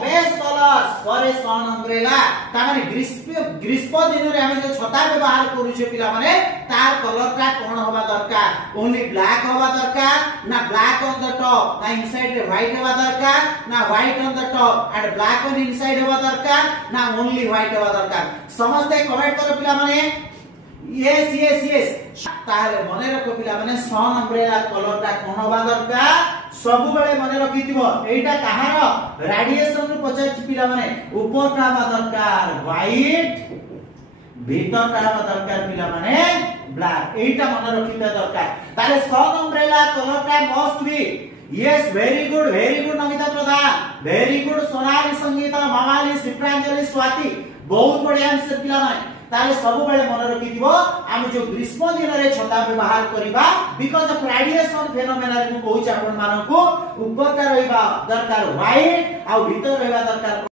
best colours for a sun umbrella तामाने ग्रीष्म दिन रे हम जो छता व्यवहार करू छे पिला माने तार कलर का कोन होबा दरकार ओनली ब्लैक होबा दरकार ना ब्लैक ऑन द टॉप ना इनसाइड रे व्हाइट होबा दरकार ना white on the top and black on inside होबा दरकार ना ओनली व्हाइट होबा दरकार समझते कमेंट करो पिला माने यस यस यस ताले मने रखो पिला माने सन अम्ब्रेला कलर का कोन होबा दरकार सब बेले मने रखिथिबो एटा कहार रेडिएशन नु पचार पिला माने ऊपर का बा दरकार व्हाइट भीतर का बा दरकार पिला माने ब्लैक एटा मने रखिते दरकार ताले सन अम्ब्रेला कलर का must be yes very good Namita Pradhan very good Sonali Sangeeta Mamali Shipranjali Swati बहुत बढ़िया आंसर पिला माने ताले सब बेले मन रखिथिबो हम जो ग्रीष्म दिन रे छता व्यवहार करिबा बिकॉज़ ऑफ रेडिएशन फेनोमेना को कहूछ आपण मानको ऊपर का रहइबा दरकार व्हाइट आ भीतर रहइबा दरकार